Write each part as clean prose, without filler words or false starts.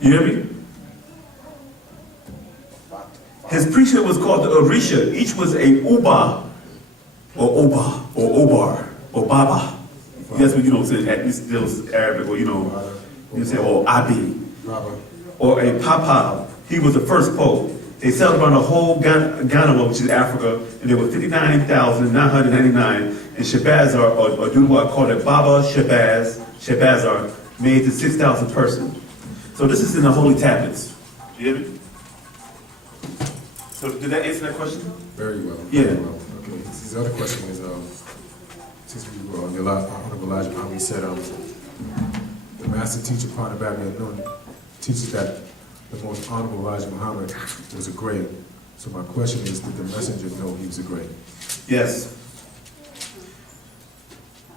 You hear me? His priesthood was called the Orisha. Each was a Uba, or Oba, or Obar, or Baba. That's what you know, say Arabic, or you say, or Abi, or a Papa. He was the first pope. They settled around the whole Ghana, which is Africa, and there were 59,999. And Shabazar, or Wu-nuwaup, called it Baba Shabazar, made to 6,000 persons. So this is in the Holy Tablets. You hear me? So did that answer that question? Very well. Yeah. Very well. Okay. His other question is, since we were on the Honorable Elijah Muhammad, he said, the master teacher, Pt.2, Amun, teaches that the most honorable Elijah Muhammad was a grade. So my question is, did the messenger know he was a grade? Yes.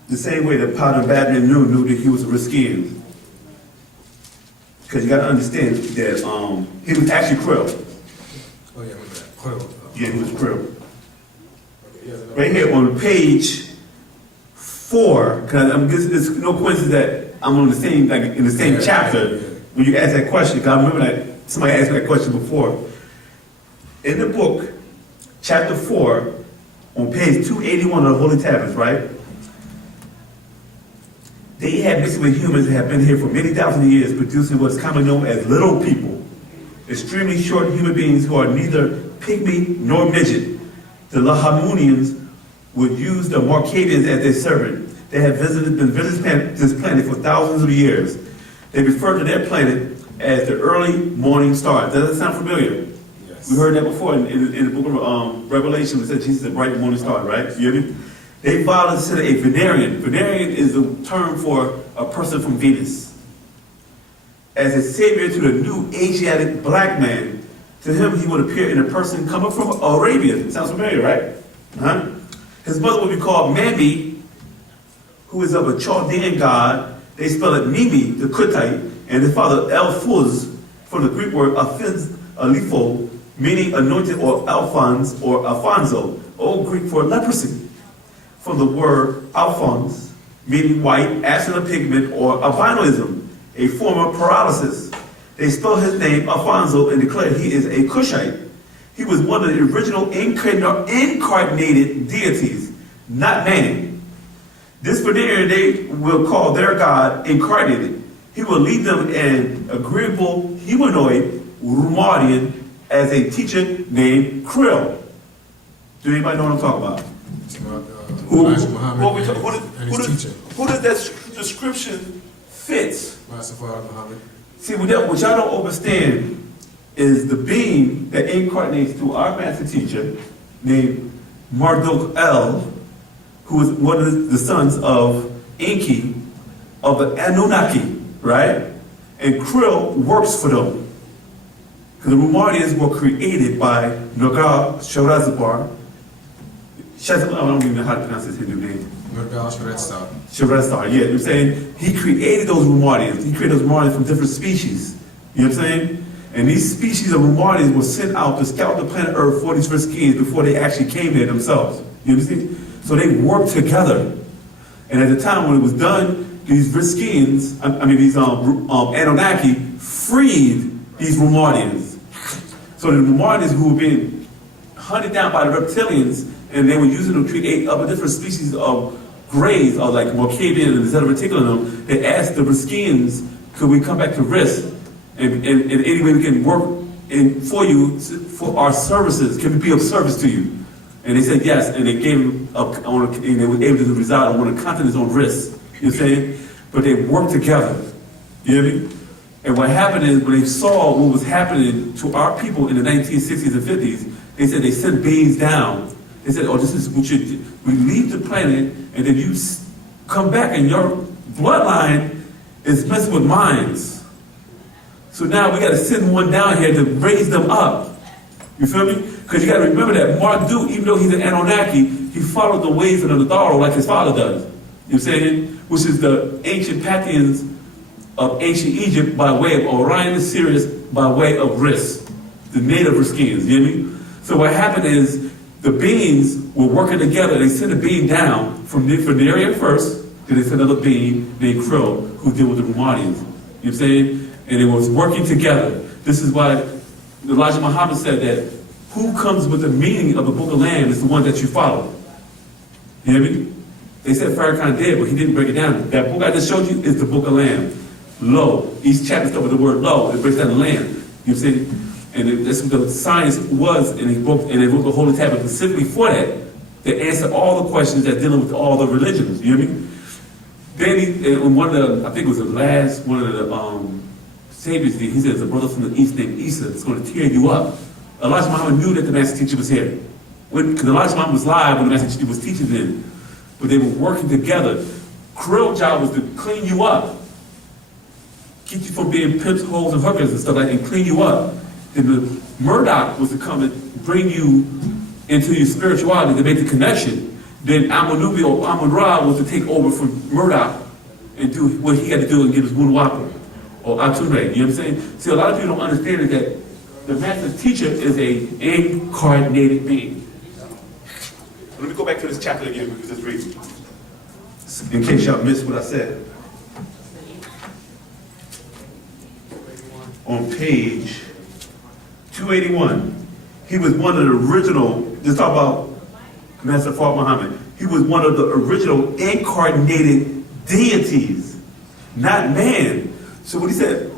The same way that Pt.2 knew that he was a Riskian. Because you got to understand that he was actually Krill. Oh yeah, look at that. Yeah, he was Krill. Right here on page 4, because it's no coincidence that I'm on the same, like in the same chapter. When you ask that question, because I remember that somebody asked me that question before. In the book, chapter 4, on page 281 of the Holy Tablets, right? They have mixed with humans that have been here for many thousand years, producing what's commonly known as little people. Extremely short human beings who are neither pygmy nor midget. The Lahamunians would use the Marcadians as their servant. They have been visiting this planet for thousands of years. They refer to their planet as the early morning star. Does that sound familiar? Yes. We heard that before in the book of Revelation. It said Jesus is a bright morning star, right? You hear me? They vow to consider a Venerian. Venerian is the term for a person from Venus. As a savior to the new Asiatic black man, to him he would appear in a person coming from Arabia. Sounds familiar, right? Uh-huh. His mother would be called Mambi, who is of a Chaldean god. They spell it Mimi, the Kuttite, and his father Elfuz, from the Greek word Alifo, meaning anointed or Alphonse or Alfonso, Old Greek for leprosy. From the word Alphonse, meaning white, absent of pigment, or albinism, a form of paralysis. They spell his name Alfonso and declare he is a Cushite. He was one of the original incarnated deities, not man. This Venerian they will call their god incarnated. He will lead them an agreeable humanoid Rumarian as a teacher named Krill. Do anybody know what I'm talking about? Who does that description fit? See, what y'all don't understand is the being that incarnates through our master teacher named Marduk El, who is one of the sons of Enki, of the Anunnaki, right? And Krill works for them. Because the Rumarians were created by Nergal Sharazbar. I don't even know how to pronounce his Hindu name. Sharazar, yeah. You know what I'm saying? He created those Rumarians. He created those Rumarians from different species. You know what I'm saying? And these species of Rumarians were sent out to scout the planet Earth for these first kings before they actually came there themselves. You understand? So they worked together. And at the time when it was done, these Riskians, these Anunnaki, freed these Rumarians. So the Rumarians who were being hunted down by the Reptilians, and they were using them to create other different species of grays, or like Morcavian and instead of reticulum, they asked the Riskians, could we come back to Risk? And any way we can work for you, for our services, can we be of service to you? And they said yes, and they gave them and they were able to reside on one of the continents on Risk. You know what I'm saying? But they worked together. You hear me? And what happened is, when they saw what was happening to our people in the 1960s and 50s, they said they sent beings down. They said, oh, this is what you do. We leave the planet, and then you come back, and your bloodline is messing with minds. So now we got to send one down here to raise them up. You feel me? Because you got to remember that Marduk, even though he's an Anunnaki, he followed the ways of the Natharu like his father does. You know what I'm saying? Which is the ancient pantheons of ancient Egypt by way of Orion and Sirius by way of Risk, the native Riskians. You hear me? So what happened is, the beings were working together. They sent a being down from Veneria first, then they sent another being named Krill, who deal with the Rumarians. You know what I'm saying? and they was working together. This is why Elijah Muhammad said that who comes with the meaning of the book of Lamb is the one that you follow. You hear me? They said Farrakhan did, but he didn't break it down. That book I just showed you is the book of Lamb. Lo. Each chapter starts with the word lo. It breaks down the land. You see? And that's what the science was, and they wrote the Holy Tablet specifically for that. They answer all the questions that dealing with all the religions. You hear me? Then in one of the, I think it was the last one of the saviors, he says, a brother from the east named Isa is going to tear you up. Elijah Muhammad knew that the master teacher was here. Because Elijah Muhammad was live when the master teacher was teaching them. But they were working together. Krill's job was to clean you up. Keep you from being pimps, hoes, and hookers and stuff like that, and clean you up. And the Murdoch was to come and bring you into your spirituality to make the connection. Then Amun or Amun-Ra was to take over from Murdoch and do what he had to do and give his wu-nuwaupu or ature. You know what I'm saying? See, a lot of people don't understand is that the master teacher is a incarnated being. Let me go back to this chapter again. We can just read it. In case y'all missed what I said. On page 281, he was one of the original, just talk about Master Fard Muhammad, he was one of the original incarnated deities, not man. So when he said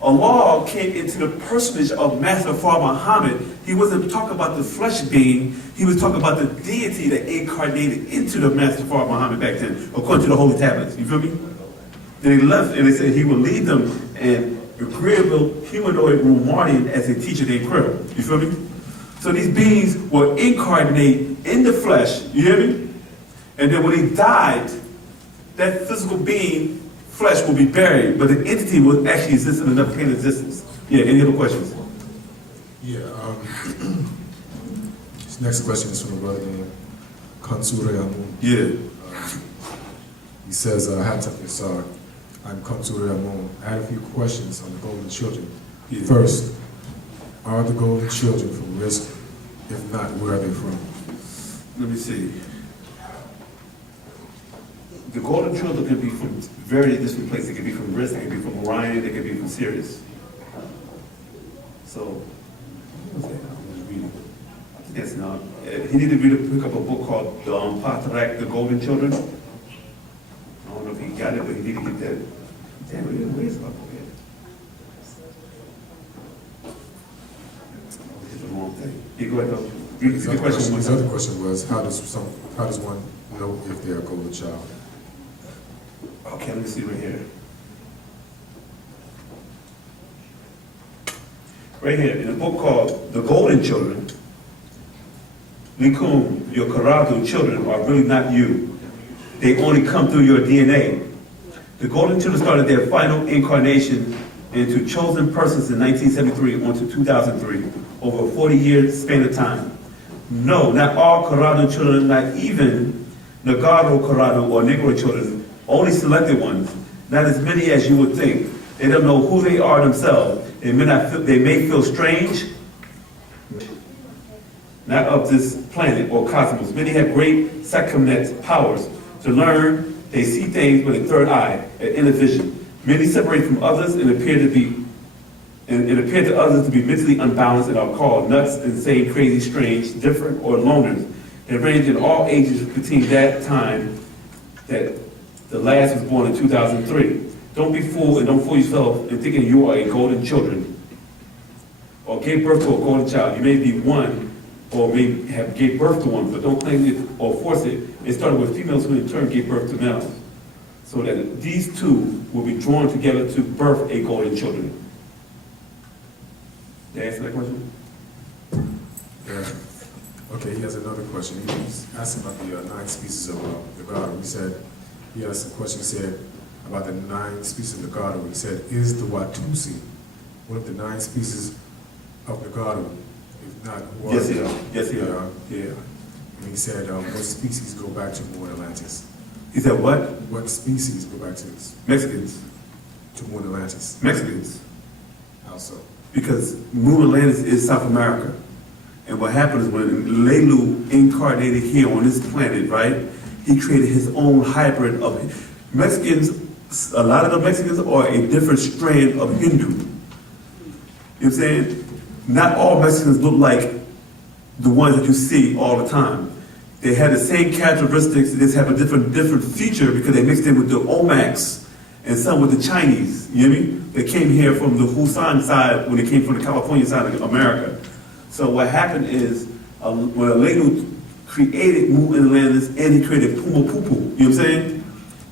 Allah came into the personage of Master Fard Muhammad, he wasn't talking about the flesh being, he was talking about the deity that incarnated into the Master Fard Muhammad back then, according to the Holy Tablets. You feel me? Then he left and they said he would lead them and agreeable humanoid Romardian as a teacher named Krill. You feel me? So these beings were incarnate in the flesh. You hear me? And then when he died, that physical being, flesh, will be buried, but the entity will actually exist in another plane of existence. Yeah, any other questions? Yeah, this next question is from a brother named Kansure Amun. Yeah. He says, Hataf Yasar, I'm Kansure Amun. I had a few questions on the golden children. Yeah. First, are the golden children from risk? If not, where are they from? Let me see. The golden children can be from very different places. They can be from Risk, they can be from Orion, they can be from Sirius. So, what was that? I was reading. Yes, now, he needed to pick up a book called Pt.2, The Golden Children. I don't know if he got it, but he needed to get that. Damn, where is my book at? I did the wrong thing. Yeah, go ahead, though. His other question was, how does one know if they're a golden child? Okay, let me see right here. Right here, in a book called The Golden Children, Likum, your Karadu children are really not you. They only come through your DNA. The Golden Children started their final incarnation into chosen persons in 1973 on to 2003, over a 40-year span of time. No, not all Karadu children, not even Nagaro Karadu or Negro children, only selected ones, not as many as you would think. They don't know who they are themselves. They may feel strange, not of this planet or cosmos. Many have great Sekhmet powers to learn. They see things with a third eye, an inner vision. Many separate from others and appear to others to be mentally unbalanced and are called nuts, insane, crazy, strange, different, or loners. They range in all ages between that time that the last was born in 2003. Don't be fooled and don't fool yourself in thinking you are a golden children or gave birth to a golden child. You may be one or may have gave birth to one, but don't claim it or force it. It started with females who in turn gave birth to males. So that these two will be drawn together to birth a golden children. Did I answer that question? Yeah. Okay, he has another question. He's asking about the 9 species of the god. He said, he asked a question, he said, about the 9 species of the god. He said, is the Watusi one of the 9 species of the god? If not, what? Yes, yeah. Yes, yeah. Yeah. And he said, what species go back to Moon Atlantis? He said what? What species go back to this? Mexicans. To Moon Atlantis. Mexicans. How so? Because Moon Atlantis is South America. And what happened is when Lelu incarnated here on this planet, right, he created his own hybrid of it. Mexicans a lot of the Mexicans are a different strand of Hindu. You know what I'm saying? Not all Mexicans look like the ones that you see all the time. They have the same characteristics, they just have a different feature because they mixed in with the Olmecs and some with the Chinese. You know what I mean? They came here from the Husan side when they came from the California side of America. So what happened is, when Alenu created Mu and Atlantis and he created Wu-nuwaupu, you know what I'm saying?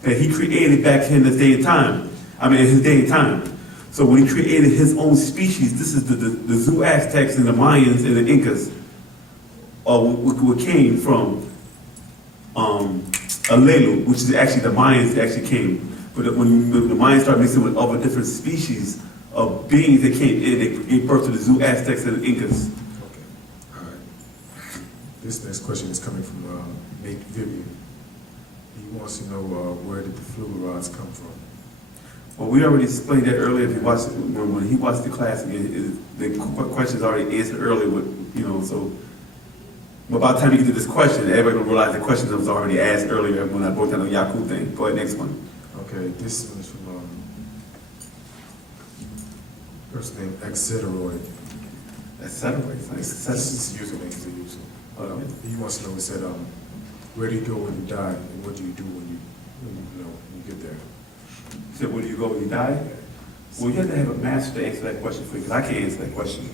That he created back in his day and time. In his day and time. So when he created his own species, this is the Zoo Aztecs and the Mayans and the Incas, what came from Alelu, which is actually the Mayans that actually came. But when the Mayans started mixing with other different species of beings that came in, they gave birth to the Zoo Aztecs and the Incas. Okay, all right. This next question is coming from Nate Vivian. He wants to know where did the fluid rods come from? Well, we already explained that earlier. If you watched when he watched the class, the question's already answered earlier. So. But by the time you get to this question, everybody will realize the question that was already asked earlier when I broke down the Yaku thing. Go ahead, next one. Okay, this one's from first name Exceteroid. Exceteroid. This is username to use. He wants to know. He said, "Where do you go when you die, and what do you do when you get there?" He said, "Where do you go when you die?" Well, you have to have a master to answer that question for you, because I can't answer that question.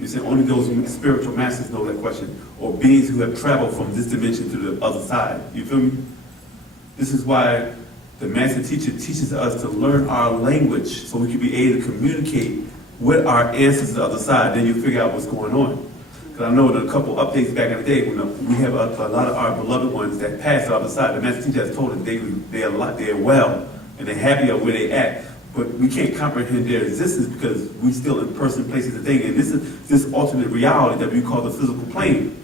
You said only those spiritual masters know that question, or beings who have traveled from this dimension to the other side. You feel me? This is why the master teacher teaches us to learn our language so we can be able to communicate with our ancestors to the other side. Then you figure out what's going on. Because I know that a couple updates back in the day, when we have a lot of our beloved ones that passed to the other side. The master teacher has told us they're well and they're happy of where they at. But we can't comprehend their existence because we still in person, places, and things. And this is this alternate reality that we call the physical plane.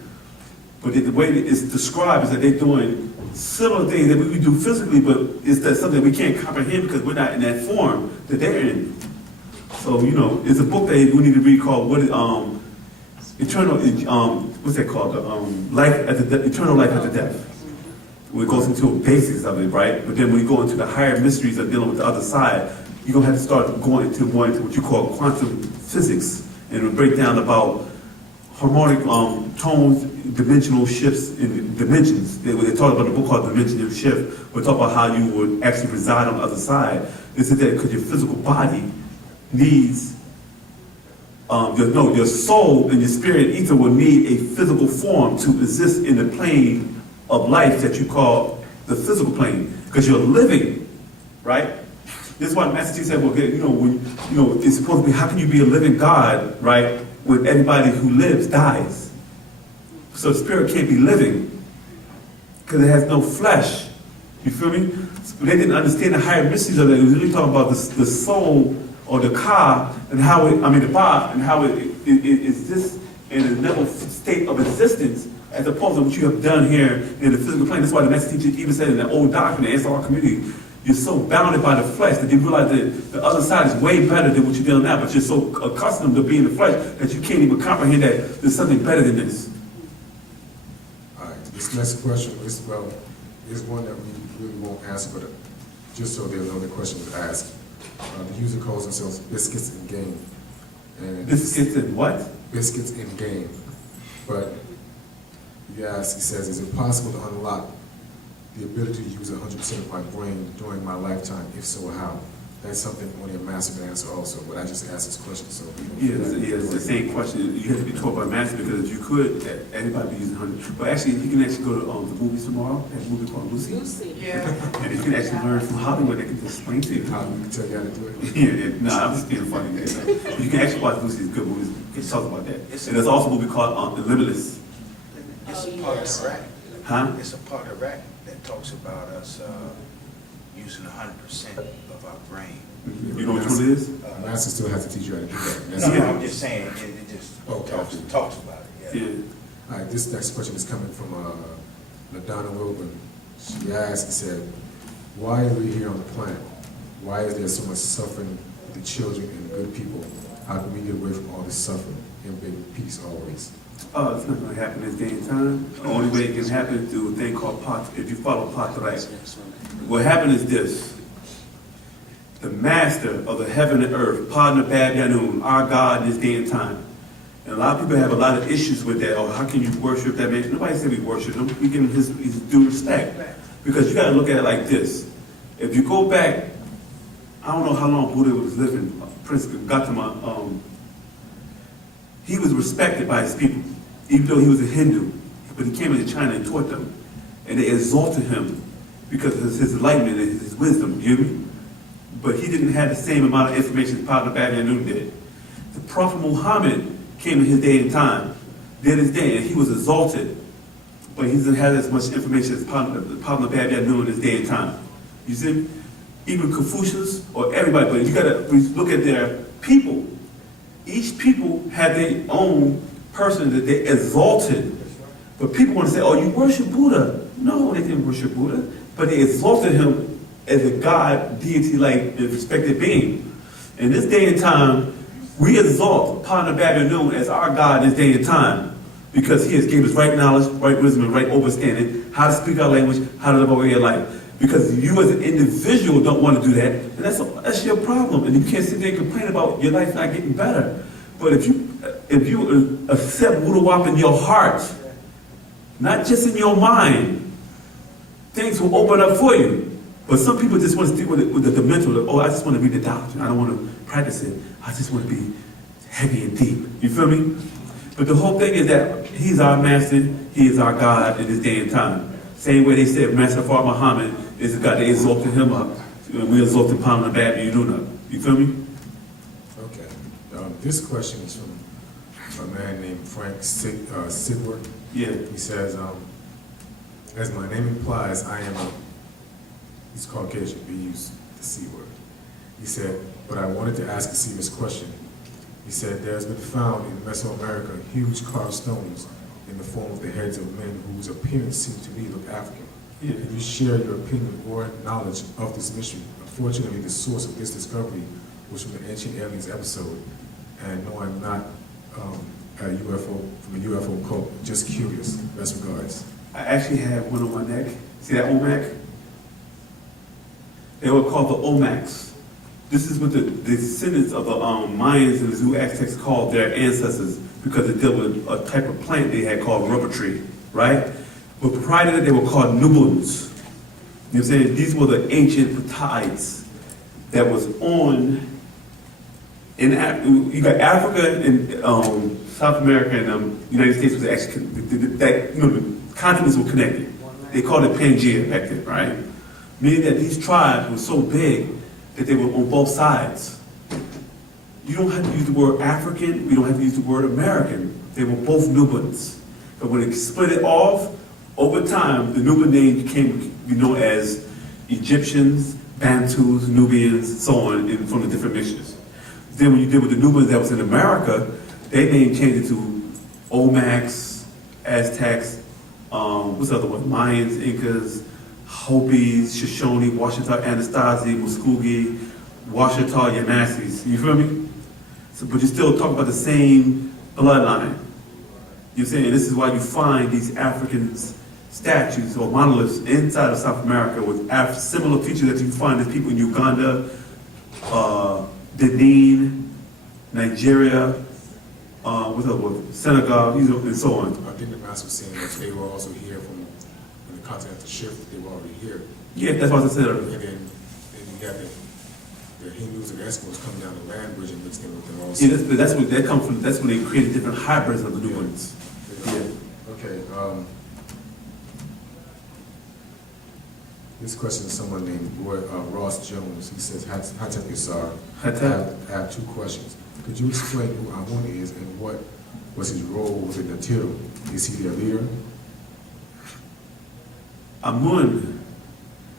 But the way that it's described is that they're doing similar things that we do physically, but it's that something we can't comprehend because we're not in that form that they're in. So, it's a book that we need to read called Eternal, what's that called? Eternal Life After Death. Where it goes into the basics of it, right? But then when you go into the higher mysteries of dealing with the other side, you're going to have to start going into what you call quantum physics. And it'll break down about harmonic tones, dimensional shifts in dimensions. They talk about a book called Dimensional Shift. We'll talk about how you would actually reside on the other side. This is that because your physical body needs, your soul and your spirit ether will need a physical form to exist in the plane of life that you call the physical plane. Because you're living, right? This is why the Master Teacher said, well, it's supposed to be, how can you be a living God, right, when everybody who lives dies? So the spirit can't be living because it has no flesh. You feel me? So they didn't understand the higher mysteries of it. It was really talking about the soul or the ka and how the ba and how it exists in a level state of existence as opposed to what you have done here in the physical plane. That's why the Master Teacher even said in the old doctrine, the SR community, you're so bounded by the flesh that you realize that the other side is way better than what you're doing now, but you're so accustomed to being the flesh that you can't even comprehend that there's something better than this. All right, this next question is one that we really won't answer, but just so they'll know the question was asked. The user calls themselves Biscuits in Game. And Biscuits in what? Biscuits in Game. But he says, is it possible to unlock the ability to use 100% of my brain during my lifetime? If so, how? That's something only a master can answer also, but I just asked this question, so... It's the same question. You have to be taught by a master because if you could, anybody be using 100. But actually, you can actually go to the movies tomorrow. There's a movie called Lucy. Yeah. And you can actually learn from Hollywood. They can just explain to you how I can tell you how to do it. I'm just being funny. You can actually watch Lucy's good movies. We can talk about that. And there's also a movie called The Limitless. It's a part of rap. Huh? It's a part of rap that talks about us using 100% of our brain. You know which one it is? The master still has to teach you how to do that. No, I'm just saying, it just talks about it. Yeah. All right, this next question is coming from LaDonna Wilburn. She asked, she said, why are we here on the planet? Why is there so much suffering with the children and the good people? How can we get away from all this suffering and be in peace always? It's not going to happen this day and time. The only way it can happen is through a thing called Pat. If you follow Pat, right? What happened is this. the master of the heaven and earth, Pt.2, our God in this day and time. And a lot of people have a lot of issues with that. Oh, how can you worship that man? Nobody said we worship him. We give him his due respect. Because you got to look at it like this. If you go back, I don't know how long Buddha was living, Prince Gautama, he was respected by his people, even though he was a Hindu. But he came into China and taught them. And they exalted him because of his enlightenment and his wisdom, you hear me? But he didn't have the same amount of information as Pt.2 did. The Prophet Muhammad came in his day and time, did his day, and he was exalted. But he doesn't have as much information as Pt.2 in his day and time. You see? Even Confucius or everybody, but you gotta look at their people. Each people had their own person that they exalted. But people want to say, oh, you worship Buddha. No, they didn't worship Buddha. But they exalted him as a God, deity-like, respected being. In this day and time, we exalt Pt.2 as our God in this day and time because he has given us right knowledge, right wisdom, and right understanding, how to speak our language, how to live our way of life. Because you as an individual don't want to do that, and that's your problem. And you can't sit there and complain about your life not getting better. But if you accept wu-nuwaup in your heart, not just in your mind, things will open up for you. But some people just want to stick with the mental. Oh, I just want to read the doctrine. I don't want to practice it. I just want to be heavy and deep. You feel me? But the whole thing is that he's our master. He is our God in this day and time. Same way they said Master Father Muhammad is the God. They exalted him up. We exalted Pt.2. You feel me? Okay. This question is from a man named Frank Sidward. Yeah. He says, as my name implies, I am he's Caucasian, we use the C word. He said, but I wanted to ask a serious question. He said, there's been found in Mesoamerica huge carved stones in the form of the heads of men whose appearance seems to me look African. Yeah. Can you share your opinion or knowledge of this mystery? Unfortunately, the source of this discovery was from the Ancient Aliens episode, and no, I'm not a UFO, from a UFO cult, just curious. Best regards. I actually have one on my neck. See that Omac? They were called the Omacs. This is what the descendants of the Mayans and the Zoo Aztecs called their ancestors because it dealt with a type of plant they had called rubber tree, right? But prior to that, they were called Nubians. You know what I'm saying? These were the ancient Pt.2s that was on, you got Africa and South America and United States was actually, the continents were connected. They called it Pangea back then, right? Meaning that these tribes were so big that they were on both sides. You don't have to use the word African, we don't have to use the word American. They were both Nubians. But when it split it off, over time, the Nubian name became as Egyptians, Bantus, Nubians, so on, from the different mixtures. Then when you deal with the Nubians that was in America, their name changed into Olmecs, Aztecs, what's the other one? Mayans, Incas, Hopis, Shoshone, Washita, Anastasi, Muskogee, Washita, Yanasis. You feel me? So, but you still talk about the same bloodline. You're saying this is why you find these African statues or monoliths inside of South America with similar features that you find as people in Uganda, Benin, Nigeria, what's the other one? Senegal, and so on. I think the master was saying that they were also here from when the continental shift, they were already here. Yeah, that's what I said earlier. And then you got the Hindus and Eskimos coming down the land bridge and mixed in with them also. Yeah, that's where they come from. That's when they created different hybrids of the new ones. Yeah. Okay. This question is someone named Ross Jones. He says, Hatep Yasar. I have two questions. Could you explain who Amun is and what was his role within the Tiru? Is he their leader? Amun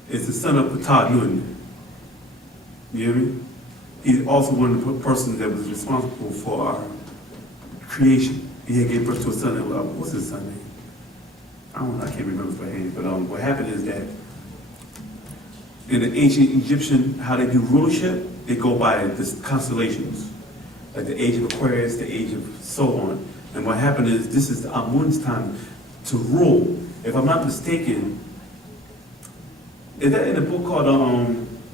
is the son of Pt.2. You hear me? He's also one of the persons that was responsible for our creation. He had gave birth to a son. What's his son name? I can't remember for hand. But what happened is that in the ancient Egyptian, how they do rulership, they go by the constellations, like the age of Aquarius, the age of so on. And what happened is this is Amun's time to rule. If I'm not mistaken, is that in a book called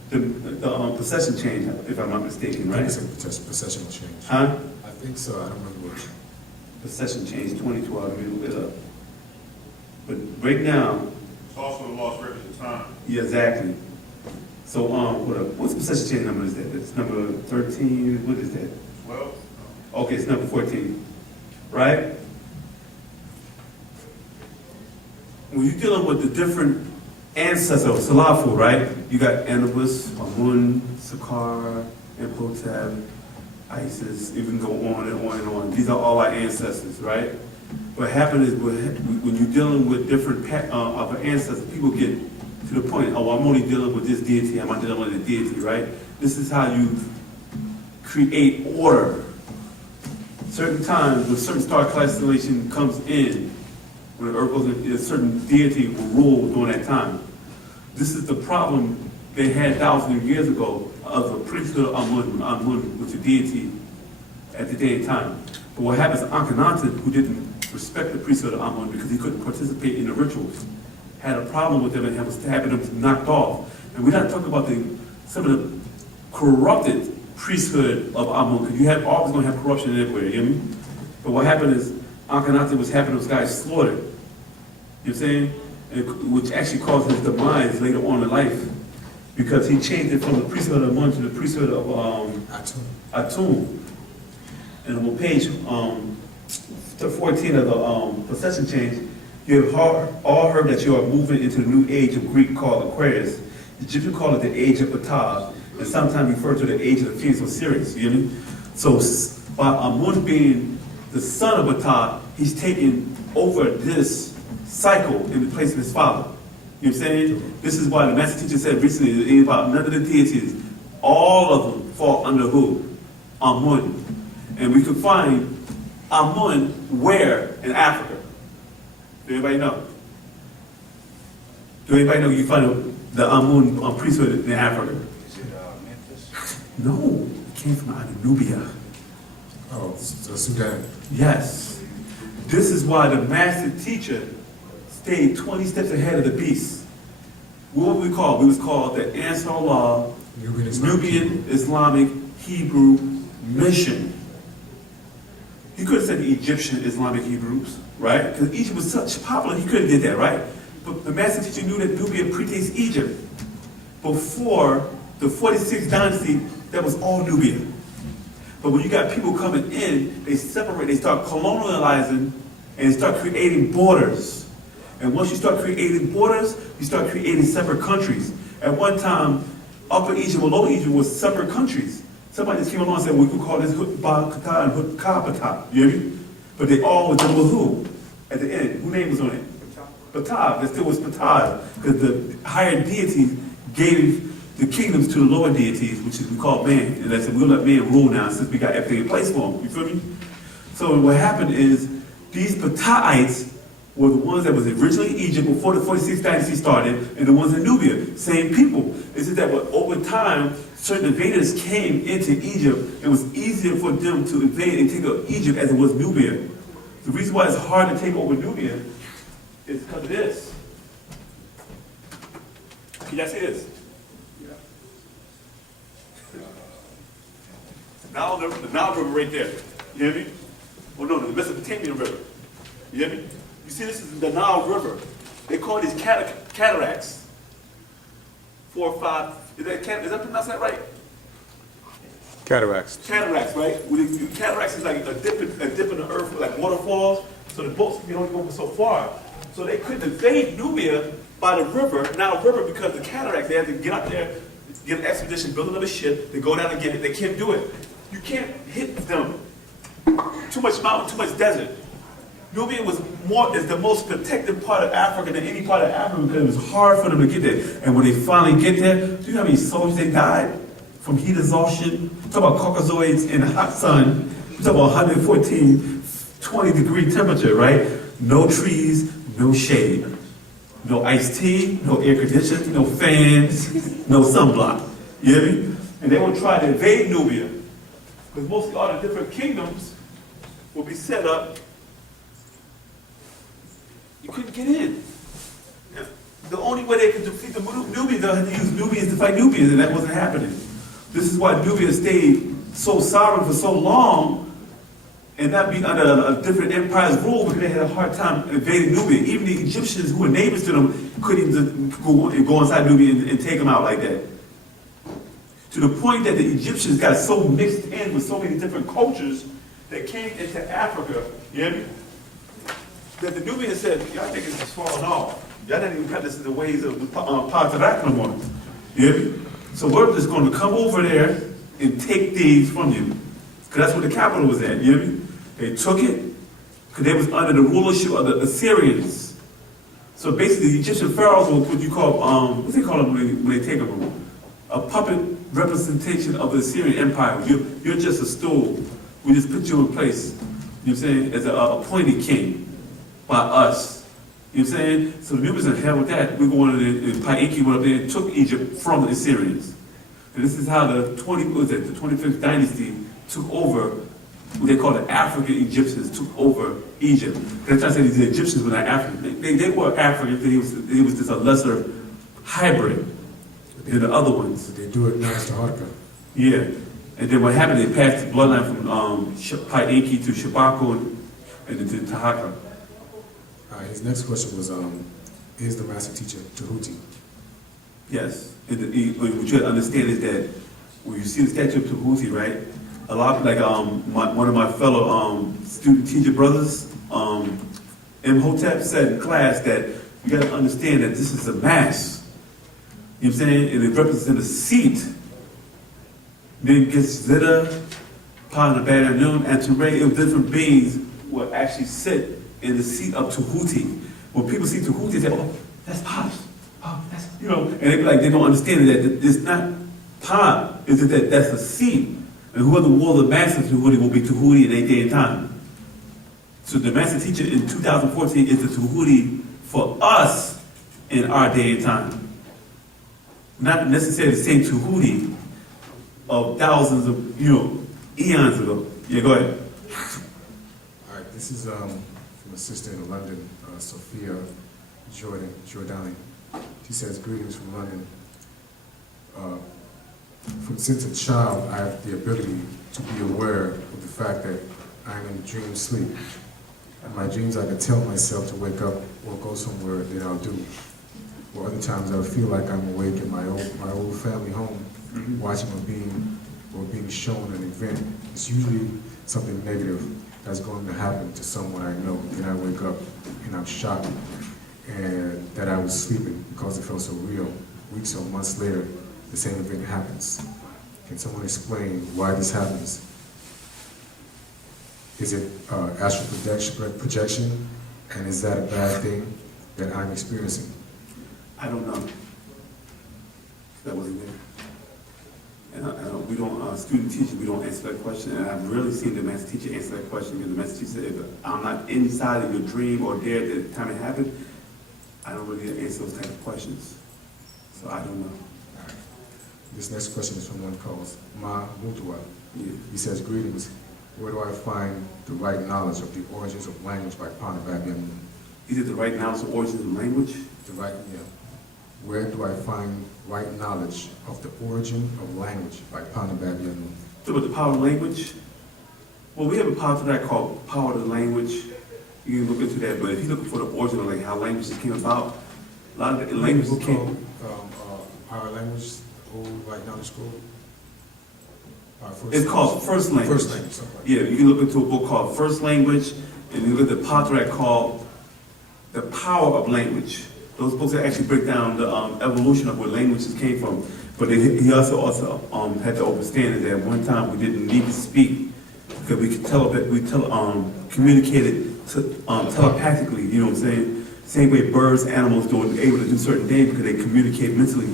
the possession change, if I'm not mistaken, I right? think it's a possessional change. Huh? I think so, I don't remember what. Possession change, 2012, let me look it up. But right now, It's also the lost records of time. yeah, exactly. So, what's the possession change number is that? It's number 13, what is that? Well, Okay, it's number 14, right? When you're dealing with the different ancestors, Salafu, right? You got Anubis, Amun, Sakar, Imhotep, Isis, you can go on and on and on. These are all our ancestors, right? What happens is when you're dealing with different of our ancestors, people get to the point, oh, I'm only dealing with this deity, I'm not dealing with a deity, right? This is how you create order. Certain times, when certain star constellation comes in, when the Earth goes in, a certain deity will rule during that time. This is the problem they had thousands of years ago of the priesthood of Amun, which is a deity at the day and time. But what happens, Akhenaten, who didn't respect the priesthood of Amun because he couldn't participate in the rituals, had a problem with them and was having them knocked off. And we're not talking about some of the corrupted priesthood of Amun, because you have always going to have corruption everywhere, you hear me? But what happened is Akhenaten was having those guys slaughtered. You know what I'm saying? Which actually caused his demise later on in life, because he changed it from the priesthood of Amun to the priesthood of Atum. And on page 14 of the possession change, you have all heard that you are moving into the new age of Greek called Aquarius. Egyptians call it the age of Ptah, and sometimes refer to the age of the Phoenix Osiris. You hear me? So by Amun being the son of Ptah, he's taking over this cycle in the place of his father. You know what I'm saying? This is why the master teacher said recently about none of the deities, all of them fall under who? Amun. And we can find Amun where? In Africa. Do anybody know? Do anybody know you find the Amun priesthood in Africa? Is it Memphis? No, it came from Nubia. Oh, so Sudan. Yes. This is why the master teacher stayed 20 steps ahead of the beast. What we call? We was called the Ansar Law, Nubian Islamic Hebrew Mission. He could have said the Egyptian Islamic Hebrews, right? Because Egypt was such popular, he could have did that, right? But the master teacher knew that Nubia predates Egypt. Before the 46th dynasty, that was all Nubia. But when you got people coming in, they separate, they start colonializing, and they start creating borders. And once you start creating borders, you start creating separate countries. At one time, Upper Egypt or Lower Egypt was separate countries. Somebody just came along and said, we could call this Hut-Ba-Kata and Hut-Ka-Bata. You hear me? But they all were done with who? At the end, whose name was on it? Ptah. There still was Ptah. Because the higher deities gave the kingdoms to the lower deities, which is we call man. And they said, we'll let man rule now since we got everything in place for him. You feel me? So what happened is, these Ptahites were the ones that was originally Egypt before the 46th dynasty started, and the ones in Nubia, same people. It's just that over time, certain invaders came into Egypt, and it was easier for them to invade and take over Egypt as it was Nubia. The reason why it's hard to take over Nubia is because of this. Can y'all see this? The Nile River right there. You hear me? Oh no, the Mesopotamian River. You hear me? You see, this is the Nile River. They call these cataracts. 4 or 5. Is that pronounced that right? Cataracts. Cataracts, right? Cataracts is like a dip in the earth, like waterfalls. So the boats can only go so far. So they couldn't invade Nubia by the river, Nile River, because the cataracts. They had to get out there, get an expedition, build another ship. They go down and get it. They can't do it. You can't hit them. Too much mountain, too much desert. Nubia is the most protected part of Africa than any part of Africa because it was hard for them to get there. And when they finally get there, do you know how many soldiers they died from heat exhaustion? Talk about Caucasoids in the hot sun. We talk about 114, 20 degree temperature, right? No trees, no shade. No iced tea, no air conditioning, no fans, no sunblock. You hear me? And they will try to invade Nubia. Because most of all the different kingdoms will be set up. You couldn't get in. the only way they could defeat the Nubians, they had to use Nubians to fight Nubians, and that wasn't happening. This is why Nubia stayed so sovereign for so long and not be under a different empire's rule, because they had a hard time invading Nubia. Even the Egyptians who were neighbors to them couldn't even go inside Nubia and take them out like that. To the point that the Egyptians got so mixed in with so many different cultures that came into Africa, you hear me? That the Nubians said, y'all niggas is falling off. Y'all not even practicing the ways of the Pt.2 no more. You hear me? So we're just going to come over there and take these from you. Because that's where the capital was at, you hear me? They took it because they was under the rulership of the Assyrians. So basically the Egyptian pharaohs were what you call, what they call them when they take them? A puppet representation of the Assyrian Empire. You're just a stool. We just put you in place, you know what I'm saying, as an appointed king by us. You know what I'm saying? So the Nubians in hell with that. We go in and Pt.2 went up there and took Egypt from the Assyrians. And this is how the 25th dynasty took over, what they call the African Egyptians, took over Egypt. They're trying to say these Egyptians were not African. They were African, it was just a lesser hybrid than the other ones. They do it now to Harka. Yeah. And then what happened, they passed the bloodline from Pt.2 to Shabako and then to Tahaka. His next question was, is the master teacher Tahuti? Yes. What you have to understand is that when you see the statue of Tahuti, right? A lot, like one of my fellow student teacher brothers, Imhotep, said in class that you got to understand that this is a mass. You know what I'm saying? And it represents a seat. Then gets Zita, Panabad and Turay, if different beings will actually sit in the seat of Tahuti. When people see Tahuti, they say, oh, that's Pops. Oh, that's, you know, and they be like, they don't understand that it's not Pop, it's that's a seat. And whoever wore the master Tahuti will be Tahuti in a day and time. So the master teacher in 2014 is the Tahuti for us in our day and time. Not necessarily the same Tahuti of thousands of, eons ago. Yeah, go ahead. All right, this is from a sister in London, Sophia Giordani. She says, greetings from London. Since a child, I have the ability to be aware of the fact that I'm in dream sleep. In my dreams, I can tell myself to wake up or go somewhere, then I'll do. Or other times, I feel like I'm awake in my old family home, watching being shown an event. It's usually something negative that's going to happen to someone I know. Then I wake up and I'm shocked and that I was sleeping because it felt so real. Weeks or months later, the same event happens. Can someone explain why this happens? Is it astral projection? And is that a bad thing that I'm experiencing? I don't know. That wasn't there. And we don't, student teachers, we don't answer that question. And I've rarely seen the master teacher answer that question, because the master teacher said, if I'm not inside of your dream or there at the time it happened, I don't really answer those type of questions. So I don't know. All right. This next question is from one called Ma-wu-nuwaup. Yeah. He says, greetings. Where do I find the right knowledge of the origins of language by Amun? Is it the right knowledge of origins of language? Yeah. Where do I find right knowledge of the origin of language by Amun? So with the power of language? Well, we have a power to that called power of the language. You can look into that, but if you're looking for the origin of like how languages came about, a lot of the languages came. Our language, old right knowledge school. It's called First Language. First Language, something like that. Yeah, you can look into a book called First Language, and you look at the Patrak called The Power of Language. Those books that actually break down the evolution of where languages came from. But he also had to understand that at one time we didn't need to speak, because we could communicate it telepathically, you know what I'm saying? Same way birds, animals were able to do certain things because they communicate mentally.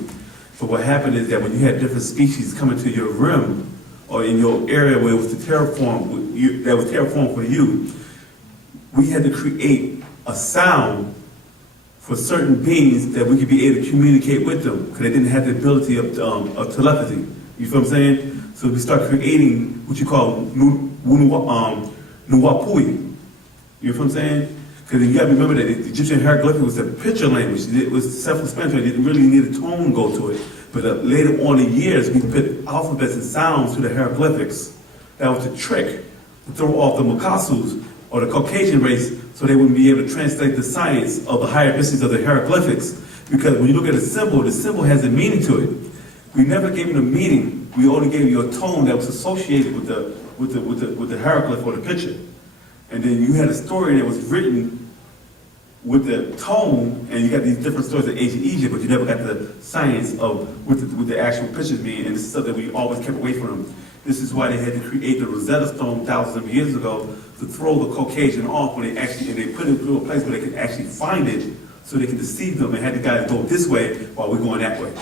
But what happened is that when you had different species come into your rim, or in your area where it was that was terraformed for you, we had to create a sound for certain beings that we could be able to communicate with them, because they didn't have the ability of telepathy. You feel what I'm saying? So we start creating what you call wu-nuwaupu. You feel what I'm saying? Because you got to remember that the Egyptian hieroglyphic was a picture language. It was self-explanatory. It didn't really need a tone to go to it. But later on in years, we put alphabets and sounds to the hieroglyphics. That was the trick, to throw off the Makasus or the Caucasian race so they wouldn't be able to translate the science of the higher mysteries of the hieroglyphics. Because when you look at the symbol has a meaning to it. We never gave it a meaning. We only gave you a tone that was associated with the hieroglyph or the picture. And then you had a story that was written with the tone, and you got these different stories of ancient Egypt, but you never got the science of what the actual pictures mean, and this is something we always kept away from them. This is why they had to create the Rosetta Stone thousands of years ago to throw the Caucasian off when they put it into a place where they could actually find it, so they can deceive them and had the guys go this way while we're going that way.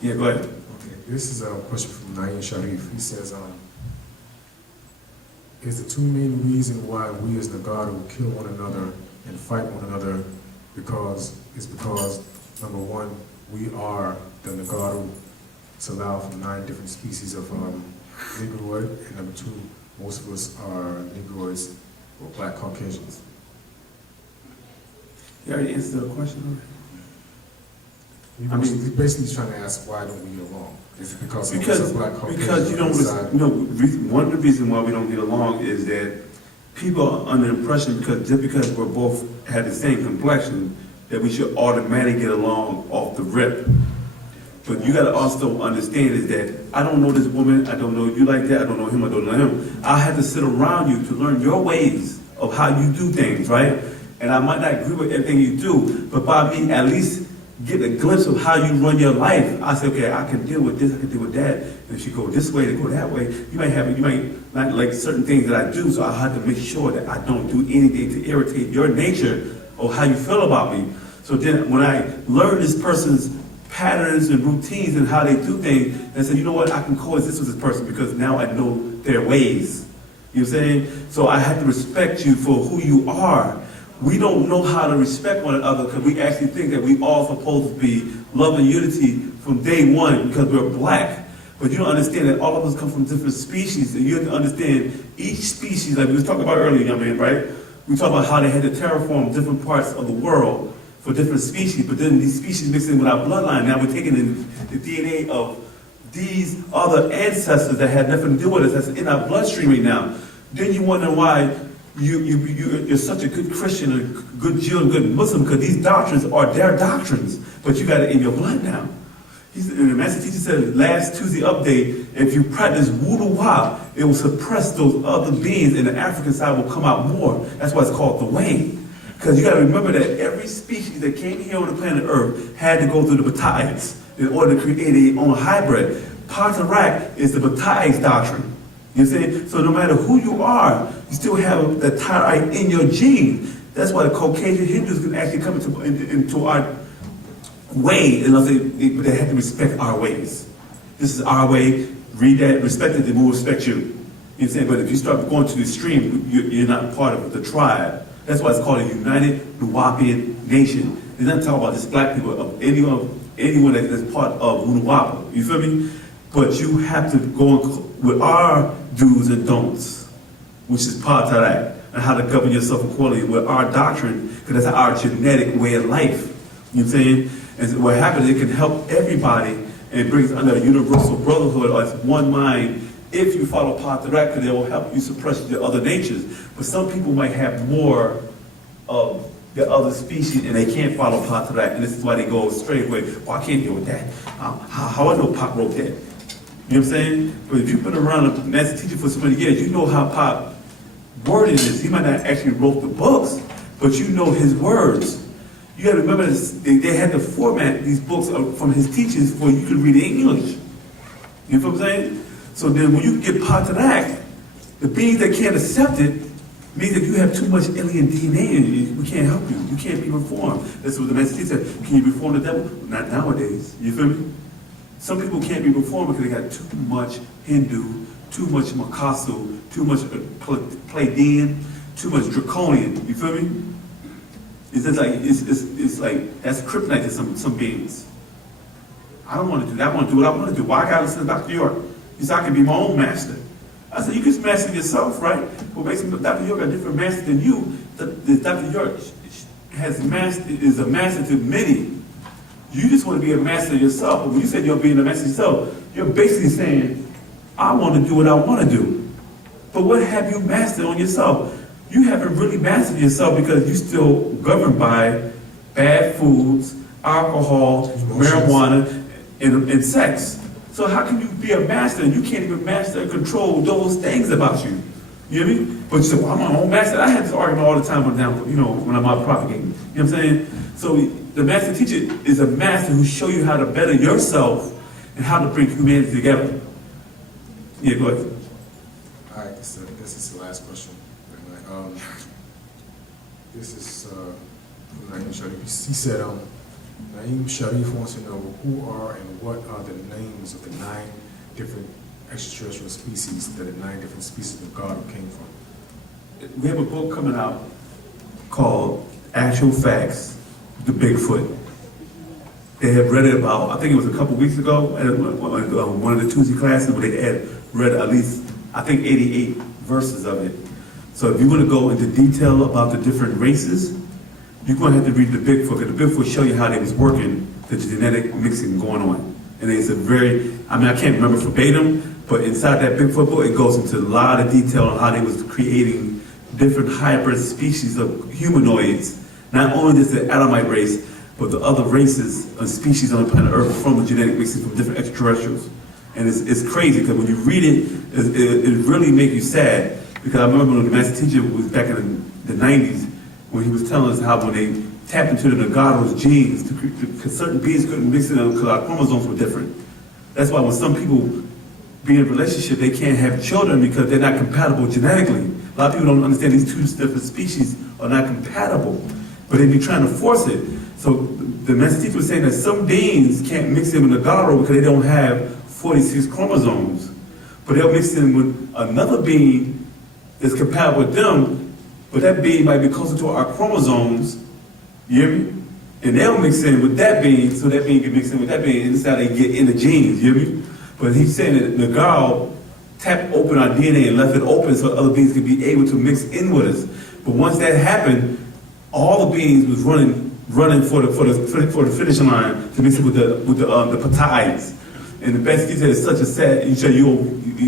Yeah, go ahead. Okay, this is a question from Naeem Sharif. He says, is the two main reasons why we as Nagaru kill one another and fight one another because number one, we are the Nagaru Salau from 9 different species of Negroid, and number two, most of us are Negroids or Black Caucasians. You already answered the question. He's basically trying to ask why don't we get along? Is it because Black Caucasians? Because you don't. One of the reasons why we don't get along is that people are under the impression just because we're both had the same complexion that we should automatically get along off the rip. But you got to also understand is that I don't know this woman, I don't know you like that, I don't know him, I don't know him. I have to sit around you to learn your ways of how you do things, right? And I might not agree with everything you do, but by me at least get a glimpse of how you run your life. I say, okay, I can deal with this, I can deal with that. And if you go this way, to go that way, you might not like certain things that I do, so I have to make sure that I don't do anything to irritate your nature or how you feel about me. So then when I learn this person's patterns and routines and how they do things, and say, you know what, I can coexist with this person because now I know their ways. You know what I'm saying? So I have to respect you for who you are. We don't know how to respect one another because we actually think that we all supposed to be love and unity from day one because we're black. But you don't understand that all of us come from different species, and you have to understand each species, like we was talking about earlier, young man, right? We talk about how they had to terraform different parts of the world for different species, but then these species mix in with our bloodline. Now we're taking in the DNA of these other ancestors that had nothing to do with us, that's in our bloodstream right now. Then you wonder why you're such a good Christian, a good Jew, and good Muslim, because these doctrines are their doctrines, but you got it in your blood now. The master teacher said last Tuesday update, if you practice wu-nuwaup, it will suppress those other beings, and the African side will come out more. That's why it's called the way. Because you got to remember that every species that came here on the planet Earth had to go through the Bataites in order to create their own hybrid. Patarak is the Bataites doctrine. You see? So no matter who you are, you still have the Taite in your gene. That's why the Caucasian Hindus can actually come into our way, and they have to respect our ways. This is our way. Read that, respect it, then we'll respect you. You know what I'm saying? But if you start going to the extreme, you're not part of the tribe. That's why it's called a United Nubian Nation. They're not talking about just black people, of anyone that's part of Wu-nuwaupu. You feel me? But you have to go with our do's and don'ts, which is part of that, and how to govern yourself accordingly with our doctrine, because that's our genetic way of life. You know what I'm saying? And so what happens, it can help everybody and brings under a universal brotherhood as one mind if you follow Patarak, because it will help you suppress the other natures. But some people might have more of the other species and they can't follow Patarak, and this is why they go straight away. Well, I can't deal with that. How I know Pop wrote that? You know what I'm saying? But if you've been around a master teacher for so many years, you know how Pop worded this. He might not actually wrote the books, but you know his words. You got to remember this, they had to format these books from his teachings before you could read it in English. You know what I'm saying? So then when you get Patarak, the beings that can't accept it means that you have too much alien DNA in you. We can't help you. You can't be reformed. That's what the master teacher said. Can you reform the devil? Not nowadays. You feel me? Some people can't be reformed because they got too much Hindu, too much Makasu, too much Pleiadian, too much Draconian. You feel me? It's just like it's like that's kryptonite to some beings. I don't want to do that. I want to do what I want to do. Why I got to listen to Dr. York? He said I can be my own master. I said, you can master yourself, right? Well, basically, Dr. York got different masters than you. Dr. York is a master to many. You just want to be a master yourself. But when you said you're being a master yourself, you're basically saying, I want to do what I want to do. But what have you mastered on yourself? You haven't really mastered yourself because you're still governed by bad foods, alcohol, marijuana, and sex. So how can you be a master and you can't even master and control those things about you? You know what I mean? But you say, well, I'm my own master. I had this argument all the time when I'm out propagating. You know what I'm saying? So the master teacher is a master who show you how to better yourself and how to bring humanity together. Yeah, go ahead. All right, this is the last question. This is from Naeem Sharif. He said, Naeem Sharif wants to know who are and what are the names of the 9 different extraterrestrial species that the 9 different species of God came from. We have a book coming out called Actual Facts, the Bigfoot. They have read it about, I think it was a couple weeks ago, at one of the Tuesday classes where they had read at least, I think 88 verses of it. So if you want to go into detail about the different races, you're going to have to read the Bigfoot, because the Bigfoot show you how they was working, the genetic mixing going on. And it's a very, I can't remember verbatim, but inside that Bigfoot book, it goes into a lot of detail on how they was creating different hybrid species of humanoids, not only just the Adamite race, but the other races and species on the planet Earth from the genetic mixing from different extraterrestrials. And it's crazy, because when you read it, it really makes you sad. Because I remember when the master teacher was back in the 90s, when he was telling us how when they tapped into the Nagaro's genes, because certain beings couldn't mix in them because our chromosomes were different. That's why when some people be in a relationship, they can't have children because they're not compatible genetically. A lot of people don't understand these 2 different species are not compatible, but they be trying to force it. So the master teacher was saying that some beings can't mix in with Nagaro because they don't have 46 chromosomes, but they'll mix in with another being that's compatible with them, but that being might be closer to our chromosomes, you hear me? And they'll mix in with that being, so that being can mix in with that being, and this is how they get in the genes, you hear me? But he's saying that Nagaro tapped open our DNA and left it open so other beings could be able to mix in with us. But once that happened, all the beings was running for the finish line to mix it with the Pt.2s. And the best he said is such a sad. You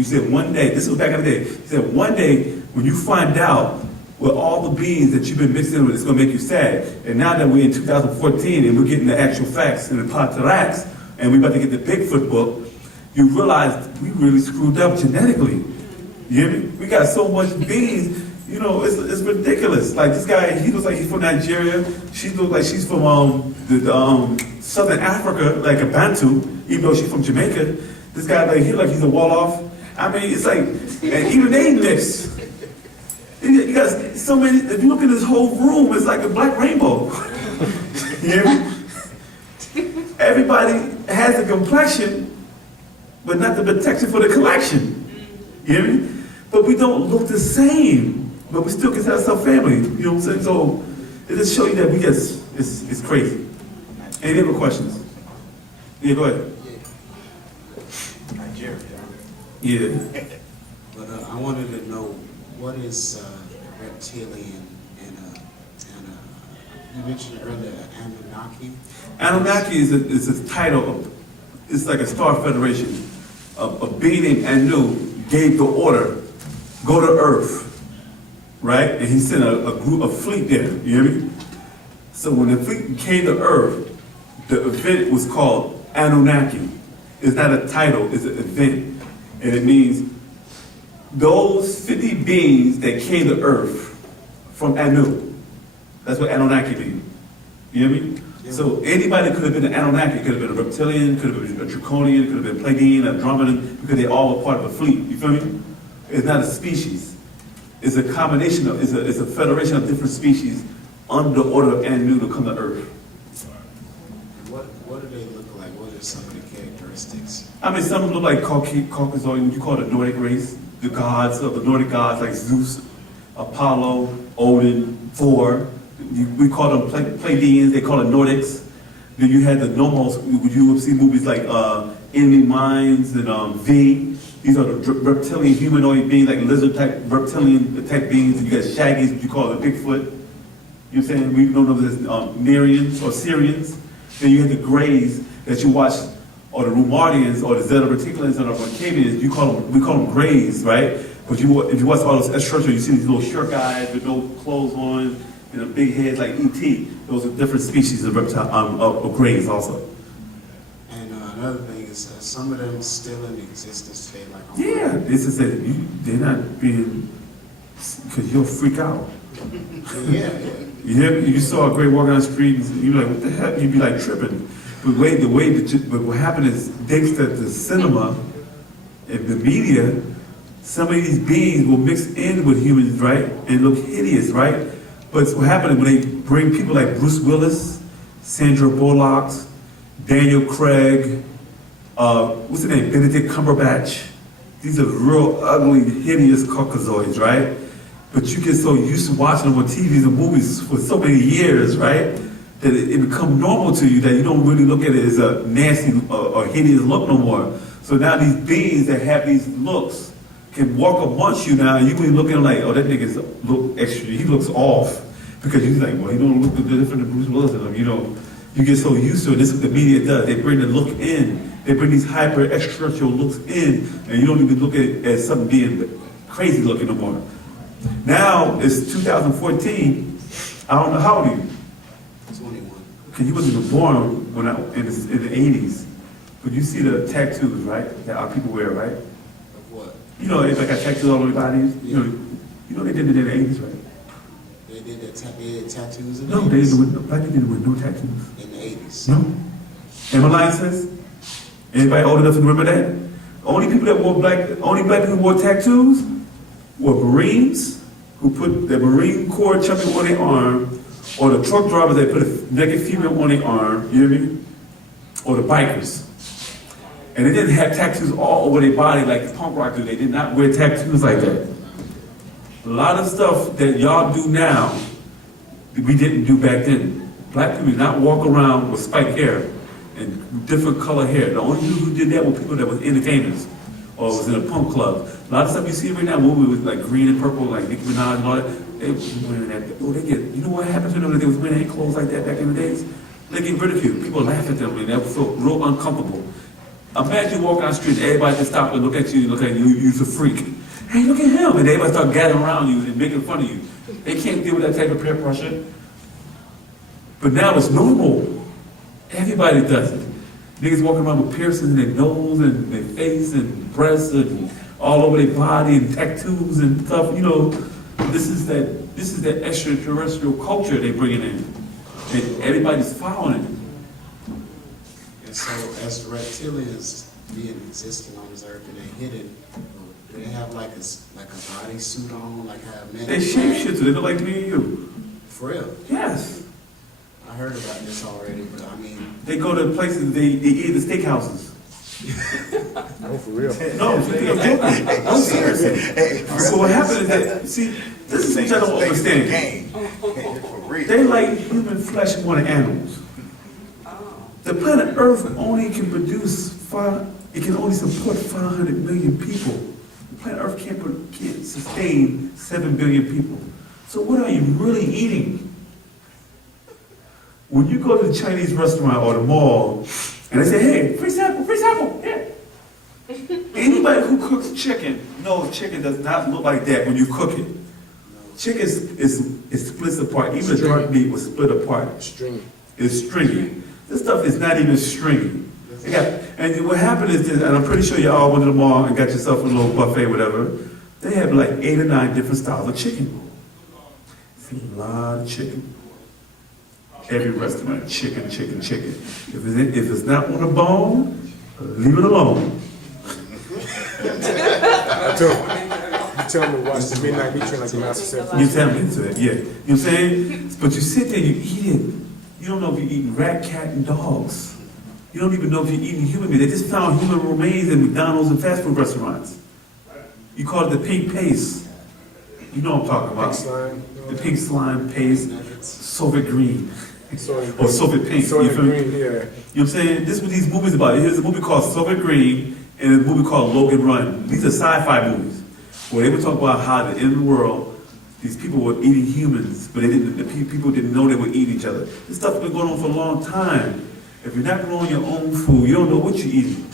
said one day. This was back in the day. He said one day when you find out with all the beings that you've been mixing with, it's going to make you sad. And now that we're in 2014 and we're getting the actual facts and the Pt.2s, and we're about to get the Bigfoot book, you realize we really screwed up genetically. You hear me? We got so much beings. It's ridiculous. Like this guy, he looks like he's from Nigeria. She looks like she's from Southern Africa, like a Bantu, even though she's from Jamaica. This guy, he looks like he's a Wolof. I mean, it's like, and even they mix. You got so many. If you look at this whole room, it's like a black rainbow. You hear me? Everybody has a complexion, but not the protection for the collection. You hear me? But we don't look the same. But we still consider ourselves family. You know what I'm saying? So it just shows you that it's crazy. Any other questions? Yeah, go ahead. Nigeria. Yeah. But I wanted to know, what is reptilian and you mentioned earlier Anunnaki? Anunnaki is a title it's like a star federation. A being named Anu gave the order, go to Earth. Right? And he sent a fleet there, you hear me? So when the fleet came to Earth, the event was called Anunnaki. It's not a title, it's an event. And it means those 50 beings that came to Earth from Anu. That's what Anunnaki means. You hear me? Yeah. So anybody could have been an Anunnaki. It could have been a reptilian, could have been a draconian, could have been a Pleiadian, a Andromedan, because they all were part of a fleet. You feel me? It's not a species. It's a combination of, it's a federation of different species under the order of Anu to come to Earth. What do they look like? What are some of the characteristics? I mean, some look like Caucasoid, what you call the Nordic race, the gods of the Nordic gods like Zeus, Apollo, Odin, Thor. We call them Pleiadians, they call it Nordics. Then you had the Nomos, you would see movies like Enemy Mines and V. These are the reptilian humanoid beings, like lizard type, reptilian type beings. And you got shaggies, what you call the Bigfoot. You know what I'm saying? We know them as Nerians or Syrians. Then you have the Greys that you watch, or the Rumarians, or the Zeta Reticulations, or the Moncavians. We call them Greys, right? But if you watch all those extraterrestrials, you see these little short guys with no clothes on and a big head like ET. Those are different species of of Greys also. And another thing is some of them still in existence today, like on Yeah, this is that they're not being, because you'll freak out. yeah. You saw a Grey walking down the street, and you're like, what the heck? You'd be like tripping. But but what happened is, thanks to the cinema and the media, some of these beings will mix in with humans, right? And look hideous, right? But what happened when they bring people like Bruce Willis, Sandra Bullock, Daniel Craig, what's the name? Benedict Cumberbatch. These are real ugly, hideous Caucasoids, right? But you get so used to watching them on TVs and movies for so many years, right? That it becomes normal to you that you don't really look at it as a nasty or hideous look no more. So now these beings that have these looks can walk amongst you now, and you can look at him like, oh, that nigga's look extra, he looks off. Because you're like, well, he don't look different than Bruce Willis and them, you know. You get so used to it. This is what the media does. They bring the look in. They bring these hyper extraterrestrial looks in, and you don't even look at it as something being crazy looking no more. Now it's 2014. I don't know, how old are you? 21. Because you wasn't even born when in the 80s. But you see the tattoos, right? That our people wear, right? Of what? You know, it's like got tattoos all over their bodies. You know they did it in the 80s, right? They did tattoos in No, the they 80s? didn't. Black people didn't wear no tattoos. In the 80s. No. Am I lying, sis? Anybody old enough to remember that? Only black people who wore tattoos were Marines who put the Marine Corps champion on their arm, or the truck drivers that put a naked female on their arm, you hear me? Or the bikers. And they didn't have tattoos all over their body like the punk rock do. They did not wear tattoos like that. A lot of stuff that y'all do now, we didn't do back then. Black people did not walk around with spiked hair and different color hair. The only people who did that were people that was entertainers or was in a punk club. A lot of stuff you see right now, movie with like green and purple, like Nicki Minaj and all that, they was wearing that. Oh, you know what happened to them? They was wearing their clothes like that back in the days? They get ridiculed. People laugh at them and they feel real uncomfortable. Imagine walking down the street and everybody just stop and look at you, you're a freak. Hey, look at him. And everybody start gathering around you and making fun of you. They can't deal with that type of peer pressure. But now it's normal. Everybody does it. Niggas walking around with piercings in their nose and their face and breasts and all over their body and tattoos and stuff. You know, this is that extraterrestrial culture they bringing in. And everybody's following it. And so as the reptilians being existing on this earth and they're hidden, do they have like a body suit on, like have men? They shapeshifters. They look like me and you. For real? Yes. I heard about this already, but I mean... They go to places, they eat at the steakhouses. Oh, for real? No, you think I'm joking? I'm serious. So what happens is that, see, this is what I don't understand. They like human flesh more than animals. The planet Earth only can produce it can only support 500 million people. The planet Earth can't sustain 7 billion people. So what are you really eating? When you go to the Chinese restaurant or the mall, and they say, hey, free sample, yeah. Anybody who cooks chicken knows chicken does not look like that when you cook it. Chicken is splits apart. Even the dark meat was split apart. Stringy. It's stringy. This stuff is not even stringy. And what happened is, and I'm pretty sure you all went to the mall and got yourself a little buffet, whatever. They have like 8 or 9 different styles of chicken. It's a lot of chicken. Every restaurant, chicken. If it's not on a bone, leave it alone. I tell them to watch the Midnight Meat Train like the master said. You tell me to it, yeah. You know what I'm saying? But you sit there, you eat it. You don't know if you're eating rat, cat, and dogs. You don't even know if you're eating human meat. They just found human remains in McDonald's and fast food restaurants. You call it the pink paste. You know what I'm talking about. Pink slime. The pink slime paste, Soviet green. Soviet Or Soviet pink. Soviet You feel me? green, yeah. You know what I'm saying? This is what these movies about. Here's a movie called Soviet Green, in a movie called Logan Run. These are sci-fi movies where they would talk about how the end of the world, these people were eating humans, but people didn't know they would eat each other. This stuff's been going on for a long time. If you're not growing your own food, you don't know what you're eating.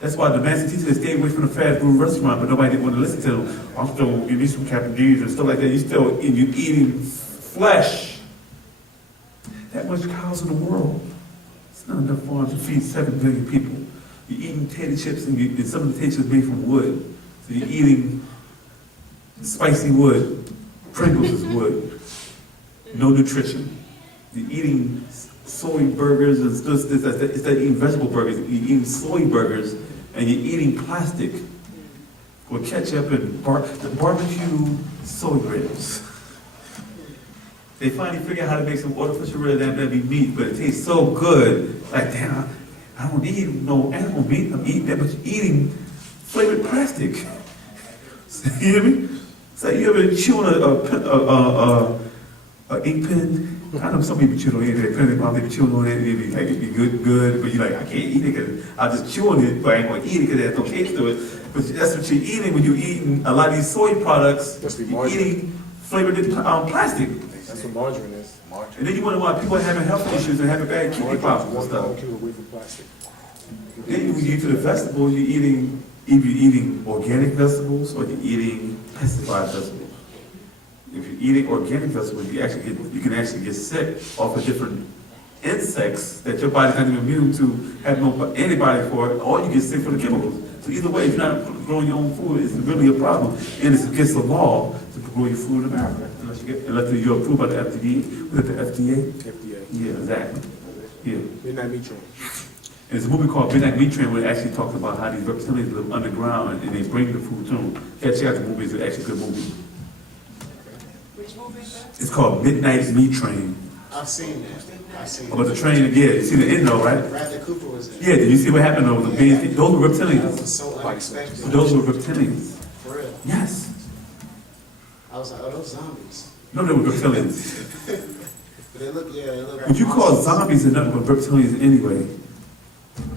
That's why the master teacher stayed away from the fast food restaurant, but nobody didn't want to listen to them. I'm still eating some Captain D's and stuff like that. You're eating flesh. That much cows in the world. It's not enough farms to feed 7 billion people. You're eating tater chips, and some of the tater chips are made from wood. So you're eating spicy wood. Pringles is wood. No nutrition. You're eating soy burgers and stuff. Instead of eating vegetable burgers, you're eating soy burgers, and you're eating plastic with ketchup and barbecue soy ribs. They finally figured out how to make some artificial ribs that'd be meat, but it tastes so good. Like, damn, I don't eat no animal meat. I'm eating that much eating flavored plastic. You hear me? It's like you ever chew on a ink pen? I know some people chew on it. They chew on it. It'd be good, but you're like, I can't eat it because I'll just chew on it, but I ain't gonna eat it because it has no taste to it. But that's what you're eating when you're eating a lot of these soy products. You're eating flavored plastic. That's what margarine is. And then you wonder why people are having health issues and having bad kidney problems and stuff. Away from plastic. Then when you get to the vegetables, you're eating organic vegetables or you're eating pesticide vegetables. If you're eating organic vegetables, you can actually get sick off of different insects that your body's not even immune to, have no antibody for it, or you get sick from the chemicals. So either way, if you're not growing your own food, it's really a problem. And it's against the law to grow your food in America. Unless you're approved by the FDA. Was it the FDA? FDA. Yeah, exactly. Yeah. Midnight Meat Train. And there's a movie called Midnight Meat Train where it actually talks about how these reptilians live underground and they bring the food to them. Check out the movie, it's actually a good movie. Which movie is that? It's called Midnight Meat Train. I've seen that. About the train again. You see the end though, right? Bradley Cooper was in. Yeah, did you see what happened though? The beings, those were That reptilians. was so unexpected. Those were reptilians. For real. Yes. I was like, oh, those zombies. No, they were reptilians. But they look, yeah, they look. What you call zombies are nothing but reptilians anyway.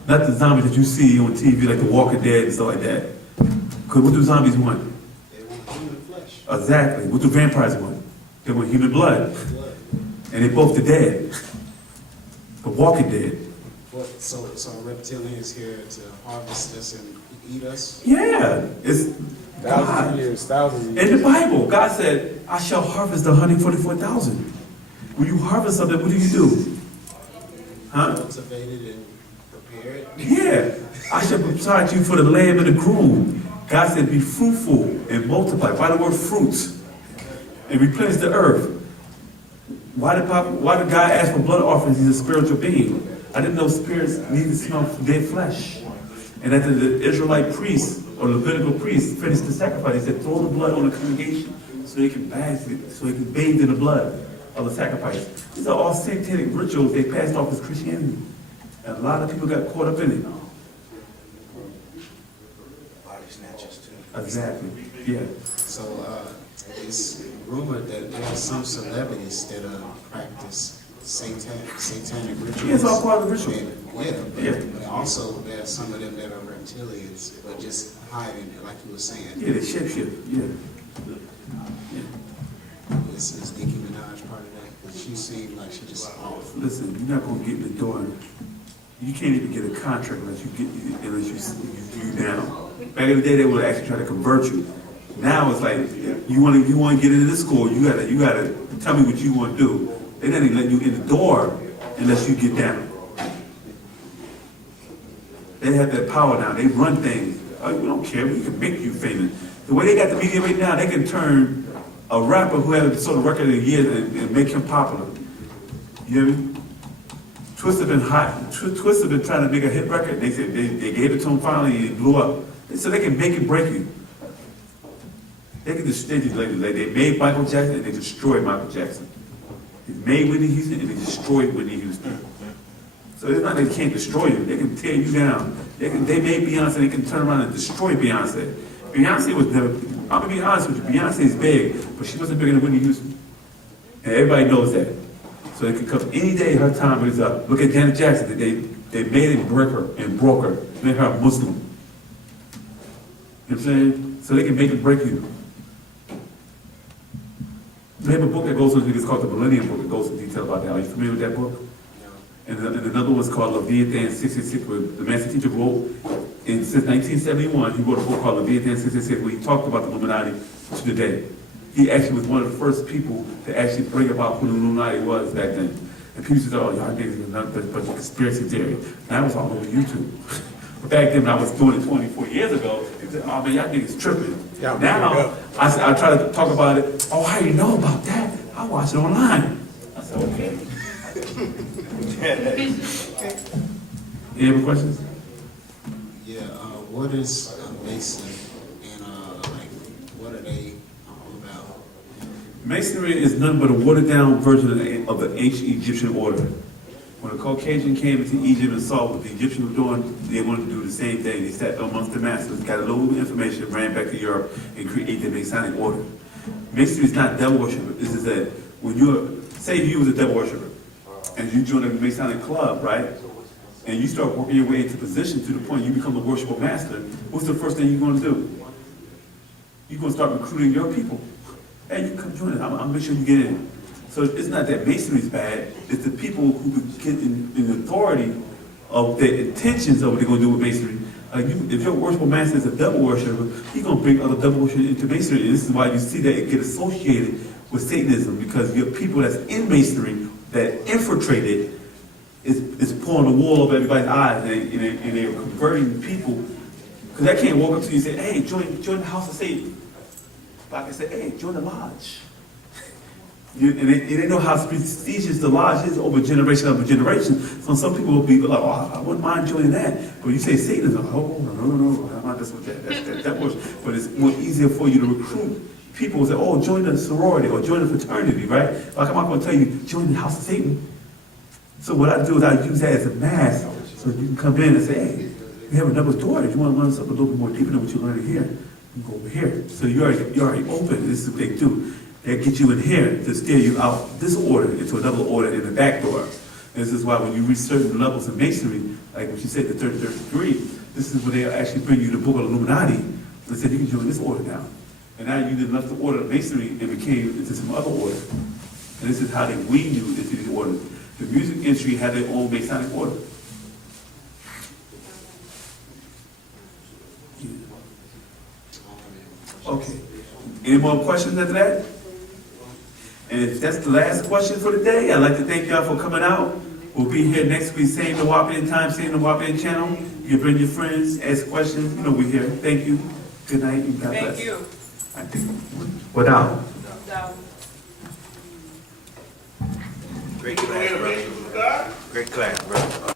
Not the zombies that you see on TV like The Walking Dead and stuff like that. Because what do zombies want? They want human flesh. Exactly. What do vampires want? They want human blood. Blood. And they both the dead. The Walking Dead. What, so reptilians here to harvest us and eat us? Yeah. It's Thousands God. of years, thousands of years. In the Bible, God said, I shall harvest the 144,000. When you harvest something, what do? Huh? Cultivate it and prepare it. Yeah. I shall provide you for the lamb and the groom. God said, be fruitful and multiply. By the word fruits. And replenish the earth. Why did God ask for blood offerings? He's a spiritual being. I didn't know spirits need to smell dead flesh. And after the Israelite priests or Levitical priests finished the sacrifice, they said, throw the blood on the congregation so they can bathe in the blood of the sacrifice. These are all satanic rituals they passed off as Christianity. And a lot of people got caught up in it. Body snatchers too. Exactly. Yeah. So it's rumored that there are some celebrities that practice satanic rituals. Yeah, it's all part of the ritual. But also there are some of them that are reptilians, but just hiding it, like you were saying. Yeah, they shapeshift. Yeah. Is Nicki Minaj part of that? 'Cause she seemed like she just off. Listen, you're not gonna get in the door. You can't even get a contract unless you down. Back in the day, they would actually try to convert you. Now it's like you want to get into this school. You gotta tell me what you want to do. They're not even letting you in the door unless you get down. They have that power now. They run things. Oh, we don't care. We can make you famous. The way they got the media right now, they can turn a rapper who hasn't sold a record in years and make him popular. You hear me? Twista been hot. Twista been trying to make a hit record. They said they gave it to him finally and it blew up. So they can make it break you. They can just they made Michael Jackson and they destroyed Michael Jackson. They made Whitney Houston and they destroyed Whitney Houston. So it's not that they can't destroy you. They can tear you down. They made Beyonce. They can turn around and destroy Beyonce. Beyonce was never. I'm gonna be honest with you. Beyonce is big, but she wasn't bigger than Whitney Houston, and everybody knows that. So it could come any day. Her time is up. Look at Janet Jackson. They made it break her and broke her, made her a Muslim. You know what I'm saying? So they can make and break you. They have a book that goes into, it's called the Millennium Book. It goes into detail about that. Are you familiar with that book? And another one's called Leviathan 66, where the master teacher wrote, since 1971, he wrote a book called Leviathan 66, where he talked about the Illuminati to today. He actually was one of the first people to actually bring about who the Illuminati was back then. And people said, oh, y'all niggas are nothing but conspiracy theory. And that was all over YouTube. But back then, when I was doing it 24 years ago, people said, oh man, y'all niggas tripping. Yeah, now, I try to talk about it, oh, how you know about that? I watch it online. I said, okay. Any other questions? Yeah, what is Mason and like, what are they all about? Masonry is nothing but a watered-down version of the ancient Egyptian order. When the Caucasian came into Egypt and saw what the Egyptians were doing, they wanted to do the same thing. They sat amongst the masters, got a little information, ran back to Europe, and created the Masonic order. Masonry is not devil worship. This is that when say you was a devil worshiper, and you join a Masonic club, right? And you start working your way into position to the point you become a worshipful master, what's the first thing you're going to do? You're going to start recruiting your people. Hey, you come join it. I'll make sure you get in. So it's not that Masonry is bad. It's the people who get in authority of the intentions of what they're going to do with Masonry. Like if your worshipful master is a devil worshiper, he's going to bring other devil worshippers into Masonry. And this is why you see that it get associated with Satanism, because your people that's in Masonry that infiltrated is pulling the wool over everybody's eyes, and they're converting people. Because they can't walk up to you and say, hey, join the house of Satan. Like I said, hey, join the lodge. And they know how prestigious the lodge is over generation. So some people will be like, oh, I wouldn't mind joining that. But you say Satanism, oh, no, I'm not this with that works. But it's more easier for you to recruit people who say, oh, join the sorority or join the fraternity, right? Like I'm not going to tell you, join the house of Satan. So what I do is I use that as a mask, so you can come in and say, hey, we have another door. If you want to learn something a little bit more deeper than what you learned here, you go over here. So you're already open. This is what they do. They get you in here to steer you out this order into another order in the back door. This is why when you reach certain levels of Masonry, like what you said, the 33rd degree, this is where they actually bring you the book of Illuminati and say, you can join this order now. And now you left the order of Masonry and became into some other order. And this is how they wean you into these orders. The music industry had their own Masonic order. Okay. Any more questions after that? And if that's the last question for the day, I'd like to thank y'all for coming out. We'll be here next week, same Nuwaupian time, same Nuwaupian channel. You can bring your friends, ask questions. You know we're here. Thank you. Good night and God bless. Thank you. I think. What down? Down. Great class, brother. Great class, brother.